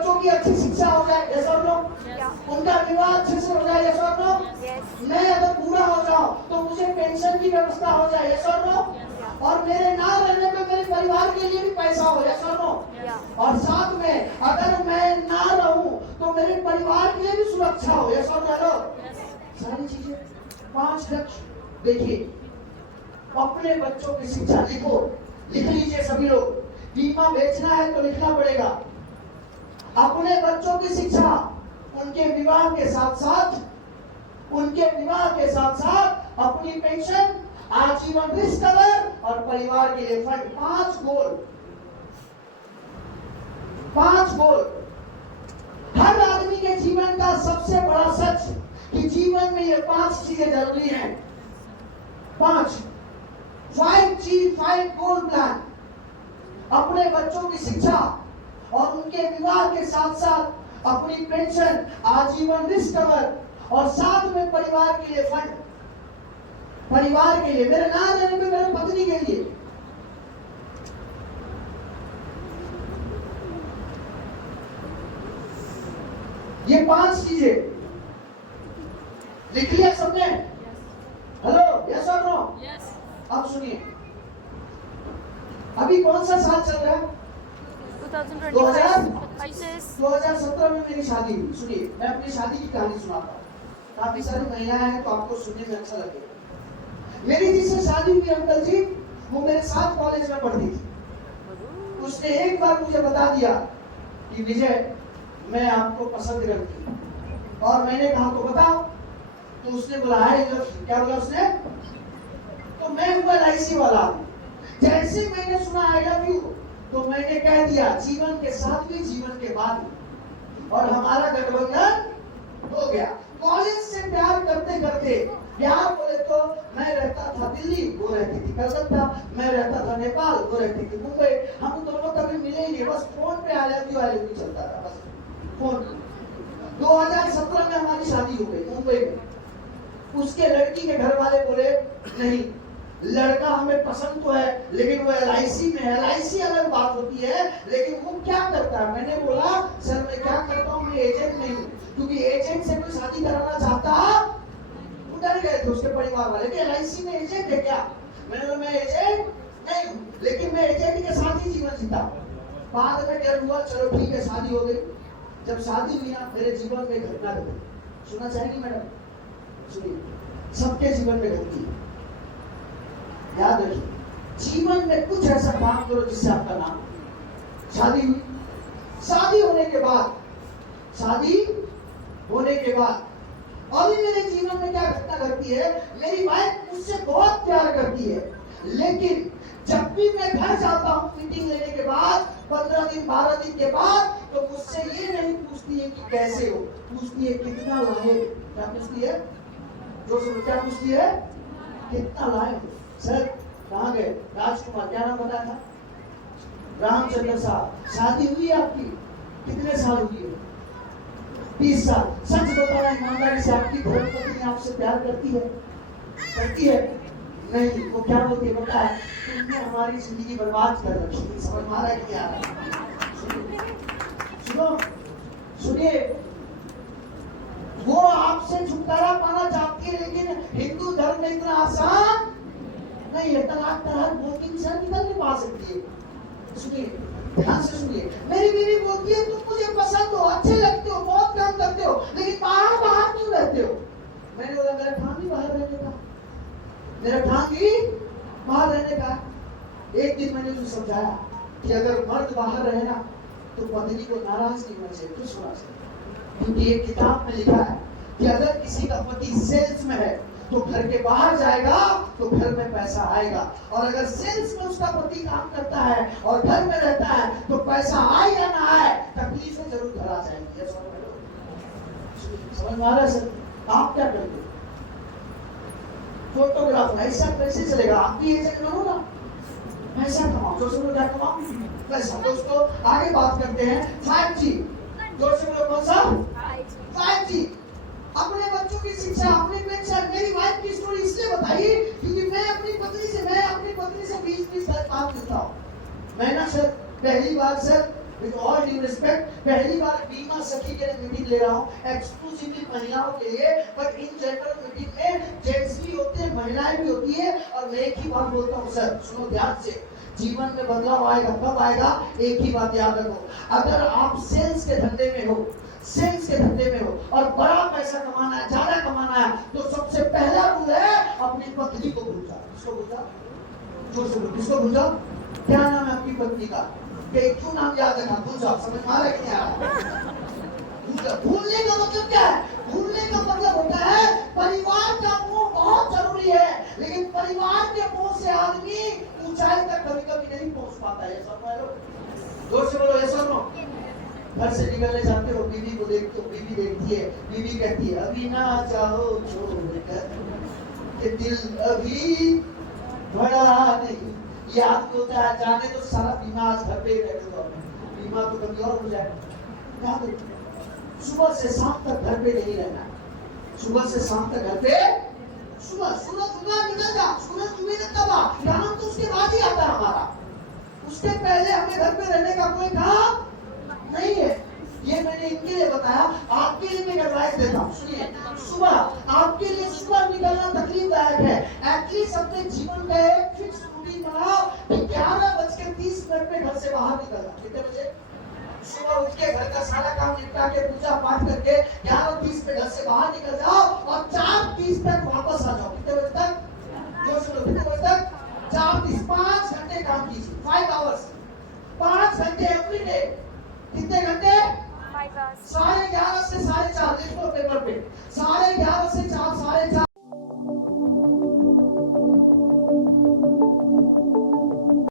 बच्चों की अच्छी शिक्षा हो जाए, यस और नो? उनका विवाह अच्छे से हो जाए, यस और नो? मैं अगर बूढ़ा हो जाऊं तो मुझे पेंशन की व्यवस्था हो जाए, यस और नो? और मेरे ना रहने पे मेरे परिवार के लिए भी पैसा हो, यस और नो? और साथ में अगर मैं ना रहूं तो मेरे परिवार के लिए भी सुरक्षा हो, यस और नो? सारी चीजें 5 लक्ष्य देखिए। अपने बच्चों की शिक्षा लिखो, लिख लीजिए सभी लोग। बीमा बेचना है तो लिखना पड़ेगा। अपने बच्चों की शिक्षा, उनके विवाह के साथ साथ अपनी पेंशन, आजीवन रिस्क कवर और परिवार के लिए फंड। 5 गोल। हर आदमी के जीवन का सबसे बड़ा सच कि जीवन में ये 5 चीजें जरूरी हैं। 5 गोल प्लान। अपने बच्चों की शिक्षा और उनके विवाह के साथ साथ अपनी पेंशन, आजीवन रिस्क कवर और साथ में परिवार के लिए फंड। परिवार के लिए, मेरे ना रहने पे मेरे पत्नी के लिए। ये 5 चीजें लिख लिया सबने? हेलो, यस और नो? अब सुनिए, अभी कौन सा साल चल रहा है? 2017 में मेरी शादी हुई। सुनिए, मैं अपनी शादी की कहानी सुनाता हूँ। काफी सारी महिलाएं हैं तो आपको सुनने में अच्छा लगेगा। मेरी जिससे शादी हुई अंकल जी, वो मेरे साथ कॉलेज में पढ़ती थी। उसने एक बार मुझे बता दिया कि विजय, मैं आपको पसंद करती हूँ। और मैंने कहा तो बताओ। तो उसने बोला आई लव यू। क्या बोला उसने? तो मैं हुआ LIC वाला। जैसे मैंने सुना आई लव यू तो मैंने कह दिया जीवन के साथ भी, जीवन के बाद भी। और हमारा गठबंधन हो गया। कॉलेज से प्यार करते करते, प्यार बोले तो मैं रहता था दिल्ली, वो रहती थी कलकत्ता, मैं रहता था नेपाल, वो रहती थी मुंबई। हम दोनों कभी मिले ही नहीं, बस फोन पे आई लव यू चलता था, बस फोन। 2017 में हमारी शादी हो गई मुंबई में। उसके लड़की के घर वाले बोले नहीं, लड़का हमें पसंद तो है लेकिन वो LIC में है। LIC अलग बात होती है, लेकिन वो क्या करता है? मैंने बोला सर मैं क्या करता हूँ, मैं एजेंट नहीं हूँ। क्योंकि एजेंट से कोई शादी कराना चाहता, वो डर गए थे उसके परिवार वाले कि LIC में एजेंट है क्या। मैंने बोला मैं एजेंट नहीं हूँ, लेकिन मैं एजेंट के साथ ही जीवन जीता। बाद में क्या हुआ, चलो ठीक है शादी हो गई। जब शादी हुई ना, मेरे जीवन में घटना घटी। सुनना चाहेंगी मैडम? सुनिए, सबके जीवन में घटती है, याद रखिए। जीवन में कुछ ऐसा काम करो जिससे आपका नाम। शादी हुई, शादी होने के बाद अभी मेरे जीवन में क्या घटना घटती है, मेरी वाइफ मुझसे बहुत प्यार करती है, लेकिन जब भी मैं घर जाता हूँ मीटिंग लेने के बाद 15 दिन 12 दिन के बाद, तो मुझसे ये नहीं पूछती है कि कैसे हो, पूछती है कितना लाए। क्या पूछती है? क्या पूछती है? कितना लाए हो। सर कहाँ गए? राजकुमार, क्या नाम बताया था? रामचंद्र साहब। शादी हुई आपकी? कितने साल हुई है? 30 साल। सच बताना ईमानदारी से, आपकी धर्मपत्नी आपसे प्यार करती है? करती है? नहीं। वो क्या बोलती है पता है? तुमने हमारी जिंदगी बर्बाद कर रखी। समझ में आ रहा है क्या? सुनिए, वो आपसे छुटकारा पाना चाहती है, लेकिन हिंदू धर्म में इतना आसान नहीं है। तलाक 2-3 साल निकल नहीं पा सकती है। सुनिए, ध्यान से सुनिए। मेरी बीवी बोलती है तुम मुझे पसंद हो, अच्छे लगते हो, बहुत काम करते हो, लेकिन बाहर क्यों रहते हो? मैंने बोला मेरा काम ही बाहर रहने का, एक दिन मैंने उसे समझाया कि अगर मर्द बाहर रहे ना तो पत्नी को नाराज नहीं होना चाहिए, खुश होना चाहिए। क्योंकि एक किताब में लिखा है कि अगर किसी का पति सेल्स में है तो घर के बाहर जाएगा तो घर में पैसा आएगा, और अगर सेल्स में उसका पति काम करता है और घर में रहता है तो पैसा आए या ना आए, तकलीफें जरूर घर आ जाएंगी। समझ में आ रहा है सर? आप क्या करेंगे? फोटोग्राफर ऐसा कैसे चलेगा? आप भी एजेंट बनो ना, पैसा कमाओ। जो से क्या कमाओ? पैसा। दोस्तों आगे बात करते हैं 5G। जो से कौन सा? 5G। अपने बच्चों की शिक्षा, अपनी पेंशन। मेरी वाइफ की स्टोरी इसलिए बताई क्योंकि मैं अपनी पत्नी से 20-20 साल काम करता हूँ। मैं ना सर पहली बार sir with all due respect, पहली बार बीमा सखी के लिए मीटिंग ले रहा हूँ एक्सक्लूसिवली महिलाओं के लिए, बट इन जनरल मीटिंग में जेंट्स भी होते हैं, महिलाएं भी होती है। और मैं एक ही बात बोलता हूँ सर, सुनो ध्यान से, जीवन में बदलाव आएगा कब आएगा? एक ही बात याद रखो, अगर आप सेल्स के धंधे में हो, सेल्स के धंधे में हो और बड़ा पैसा कमाना है, ज्यादा कमाना है, तो सबसे पहला रूल है अपनी पत्नी को भूल जाओ। किसको भूल जाओ? जोर से बोलो, किसको भूल जाओ? क्या नाम है आपकी पत्नी का? क्यों नाम याद रखा? भूल जाओ। समझ में आ रहा है कि नहीं आ रहा? भूलने का मतलब क्या है? भूलने का मतलब होता है परिवार का मोह बहुत जरूरी है, लेकिन परिवार के मोह से आदमी ऊंचाई तक कभी कभी नहीं पहुंच पाता है। समझ लो, जोर से बोलो, ये सुनो। घर से निकलने जाते हो, बीवी को देखते हो, बीवी देखती है, बीवी कहती है अभी ना चाहो छोड़कर कि दिल अभी बड़ा नहीं। ये आदमी होता है जाने तो सारा बीमा घर पे ही रहने दो, बीमा तो कभी और हो जाए। याद रखो, सुबह से शाम तक घर पे नहीं रहना, सुबह से शाम तक घर पे, सुबह सुबह निकल जा, सूरज डूबे तब आ, काम तो उसके बाद ही आता हमारा, उसके पहले हमें घर पे रहने का कोई काम नहीं है। ये मैंने इनके लिए बताया, आपके लिए मैं एडवाइस देता हूँ। सुनिए, सुबह आपके लिए सुबह निकलना तकलीफदायक है, एटलीस्ट अपने जीवन का एक फिक्स रूटीन बनाओ कि 11:30 पे घर से बाहर निकलना। कितने बजे? सुबह उठ के घर का सारा काम निपटा के पूजा पाठ करके 11:30 पे घर से बाहर निकल जाओ और 4:30 तक वापस आ जाओ। कितने बजे तक? जो सुनो, कितने बजे तक? 4:30,